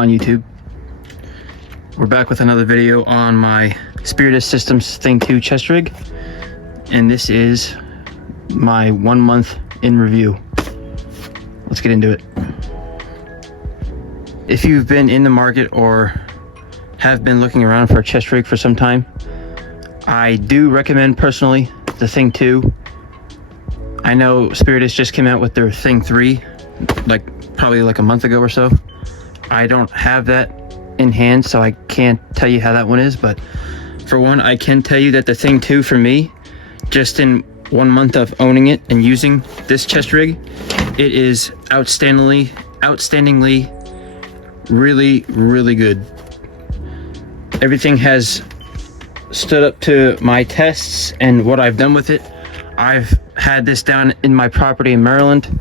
on, YouTube? We're back with another video on my Spiritus Systems Thing 2 chest rig, and this is my 1 month in review. Let's get into it. If you've been in the market or have been looking around for a chest rig for some time, I do recommend personally the Thing 2. I know Spiritus just came out with their Thing 3 probably like a month ago or so. I don't have that in hand, so I can't tell you how that one is, but for one, I can tell you that the Thing 2 for me, just in 1 month of owning it and using this chest rig, it is outstandingly really good. Everything has stood up to my tests and what I've done with it. I've had this down in my property in Maryland,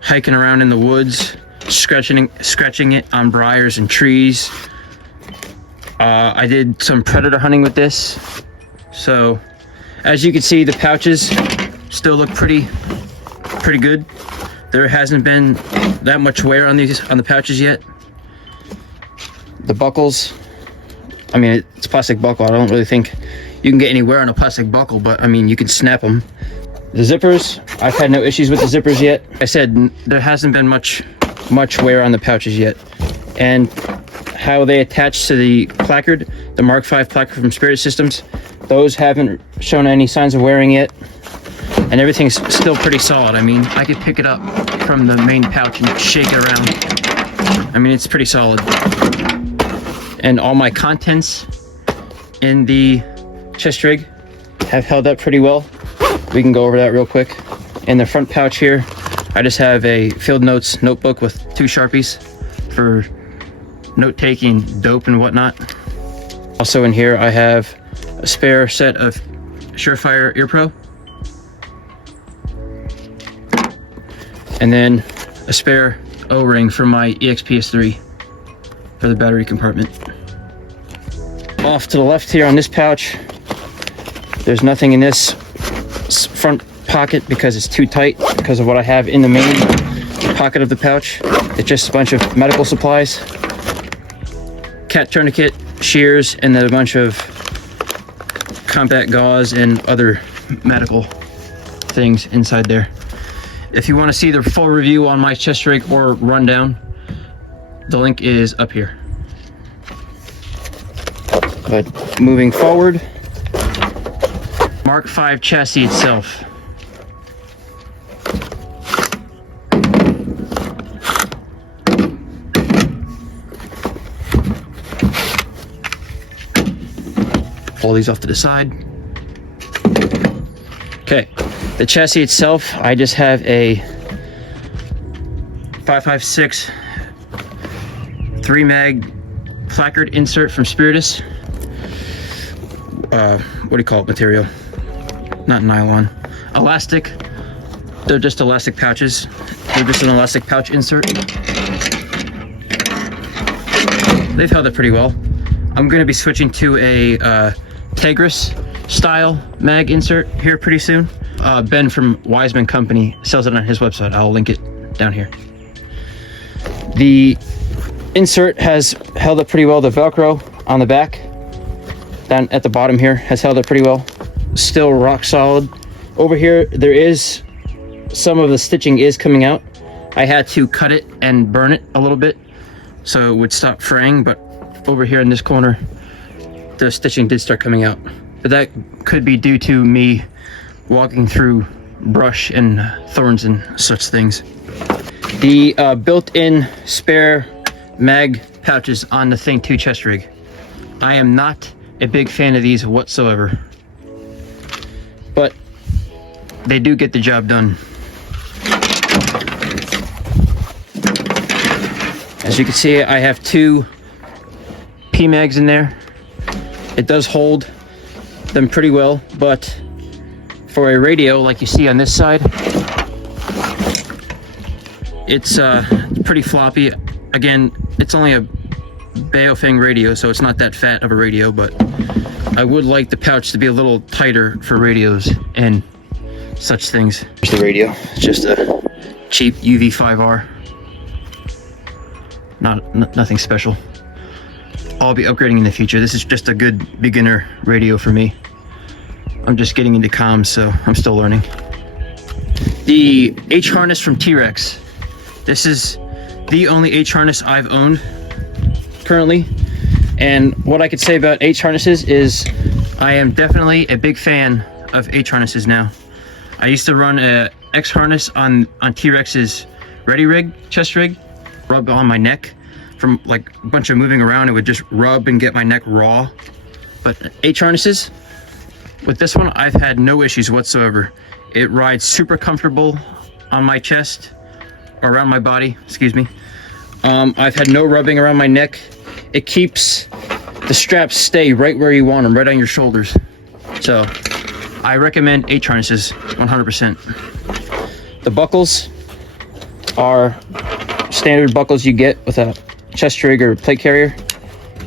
hiking around in the woods, scratching it on briars and trees. I did some predator hunting with this, so as you can see, the pouches still look pretty good. There hasn't been that much wear on the pouches yet. The buckles, I mean, it's plastic buckle. I don't really think you can get any wear on a plastic buckle, but I mean, you can snap them. The zippers, I've had no issues with the zippers yet. I said there hasn't been much wear on the pouches yet. And how they attach to the placard, the Mark V placard from Spiritus Systems, those haven't shown any signs of wearing yet. And everything's still pretty solid. I mean, I could pick it up from the main pouch and shake it around. I mean, it's pretty solid. And all my contents in the chest rig have held up pretty well. We can go over that real quick. In the front pouch here, I just have a field notes notebook with 2 Sharpies for note-taking, dope, and whatnot. Also in here, I have a spare set of Surefire Ear Pro. And then a spare O-ring for my EXPS3 for the battery compartment. Off to the left here on this pouch, there's nothing in this front pocket because it's too tight because of what I have in the main pocket of the pouch. It's just a bunch of medical supplies, cat tourniquet, shears, and then a bunch of combat gauze and other medical things inside there. If you want to see the full review on my chest rig or rundown, the link is up here. But moving forward, Mark V chassis itself. Pull these off to the side. Okay, the chassis itself, I just have a 5.56 3-mag placard insert from Spiritus. What do you call it? Material? Not nylon. Elastic. They're just elastic pouches. They're just an elastic pouch insert. They've held up pretty well. I'm going to be switching to a Tigris style mag insert here pretty soon. Ben from Wiseman Company sells it on his website. I'll link it down here. The insert has held up pretty well. The Velcro on the back down at the bottom here has held up pretty well. Still rock solid. Over here, there is some of the stitching is coming out. I had to cut it and burn it a little bit so it would stop fraying, but over here in this corner, the stitching did start coming out. But that could be due to me walking through brush and thorns and such things. The built-in spare mag pouches on the Thing 2 chest rig. I am not a big fan of these whatsoever, but they do get the job done. As you can see, I have 2 P-mags in there. It does hold them pretty well, but for a radio like you see on this side, it's pretty floppy. Again, it's only a Baofeng radio, so it's not that fat of a radio, but I would like the pouch to be a little tighter for radios and such things. Here's the radio. It's just a cheap UV5R. nothing special. I'll be upgrading in the future. This is just a good beginner radio for me. I'm just getting into comms, so I'm still learning. The H harness from T-Rex. This is the only H harness I've owned currently. And what I could say about H harnesses is I am definitely a big fan of H harnesses now. I used to run a X harness on T-Rex's ready rig, chest rig, rub on my neck. From like a bunch of moving around, it would just rub and get my neck raw. But H harnesses, with this one, I've had no issues whatsoever. It rides super comfortable on my chest, or around my body, excuse me. I've had no rubbing around my neck. It keeps the straps stay right where you want them, right on your shoulders. So I recommend H harnesses 100%. The buckles are standard buckles you get with a chest rig or plate carrier.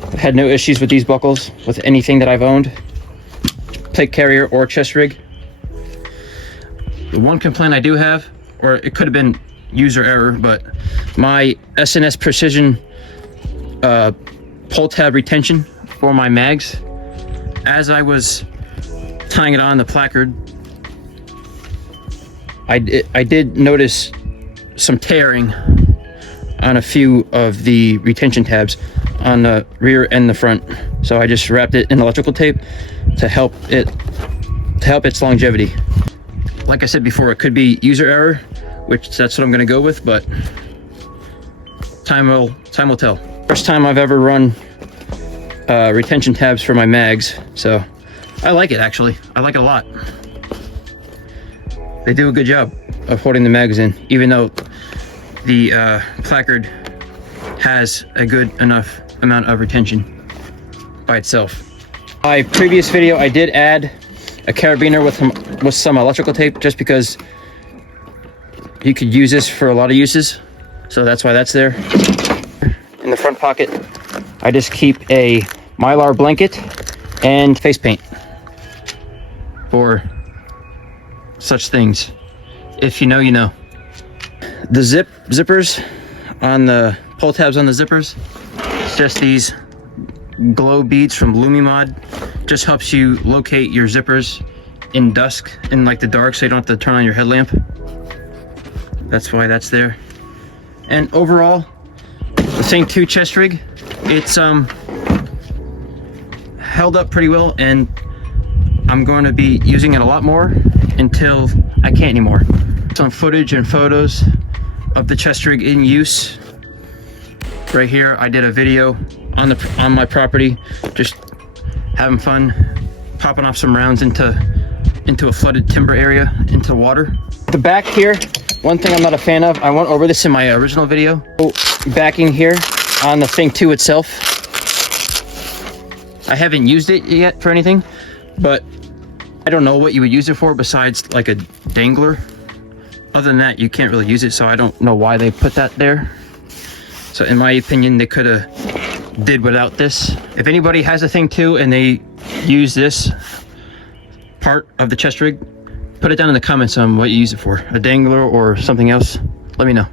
I've had no issues with these buckles with anything that I've owned, plate carrier or chest rig. The one complaint I do have, or it could have been user error, but my SNS Precision pull tab retention for my mags, as I was tying it on the placard, I did notice some tearing on a few of the retention tabs on the rear and the front. So I just wrapped it in electrical tape to help its longevity. Like I said before, it could be user error, which that's what I'm gonna go with, but time will tell. First time I've ever run retention tabs for my mags, so I like it actually. I like it a lot. They do a good job of holding the mags in, even though the placard has a good enough amount of retention by itself. My previous video, I did add a carabiner with some electrical tape, just because you could use this for a lot of uses. So that's why that's there. In the front pocket, I just keep a Mylar blanket and face paint for such things. If you know, you know. The zippers on the pull tabs on the zippers, it's just these glow beads from Lumimod. Just helps you locate your zippers in dusk, in like the dark, so you don't have to turn on your headlamp. That's why that's there. And overall, the Thing 2 chest rig, it's held up pretty well, and I'm going to be using it a lot more until I can't anymore. Some footage and photos of the chest rig in use. Right here, I did a video on my property, just having fun, popping off some rounds into a flooded timber area, into water. The back here, one thing I'm not a fan of, I went over this in my original video. Backing here on the Thing 2 itself, I haven't used it yet for anything, but I don't know what you would use it for besides like a dangler. Other than that, you can't really use it, so I don't know why they put that there. So in my opinion, they could have did without this. If anybody has a Thing 2 and they use this part of the chest rig, put it down in the comments on what you use it for. A dangler or something else, let me know.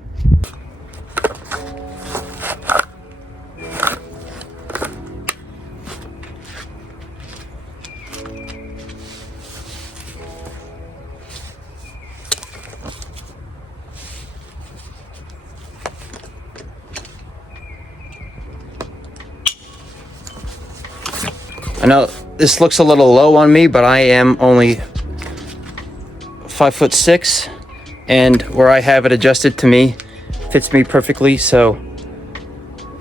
I know this looks a little low on me, but I am only 5'6", and where I have it adjusted to me fits me perfectly. So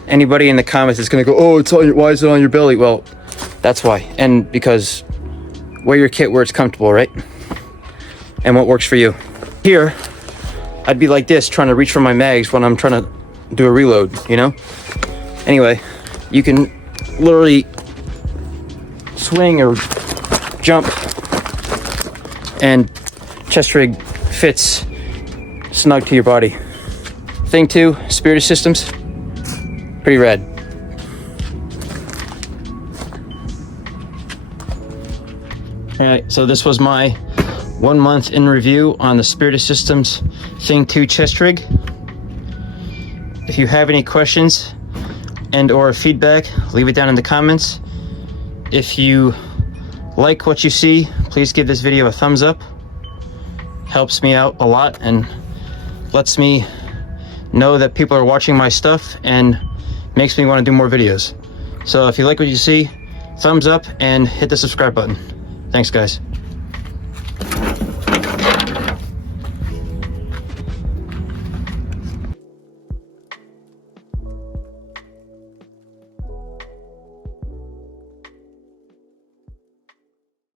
anybody in the comments is gonna go, "Oh, it's on your, why is it on your belly?" Well, that's why, and because wear your kit where it's comfortable, right? And what works for you. Here, I'd be like this, trying to reach for my mags when I'm trying to do a reload, you know? Anyway, you can literally swing or jump, and chest rig fits snug to your body. Thing 2, Spiritus systems, pretty rad. All right, so this was my 1 month in review on the Spiritus Systems Thing 2 chest rig. If you have any questions, and or feedback, leave it down in the comments. If you like what you see, please give this video a thumbs up. Helps me out a lot and lets me know that people are watching my stuff and makes me want to do more videos. So if you like what you see, thumbs up and hit the subscribe button. Thanks, guys.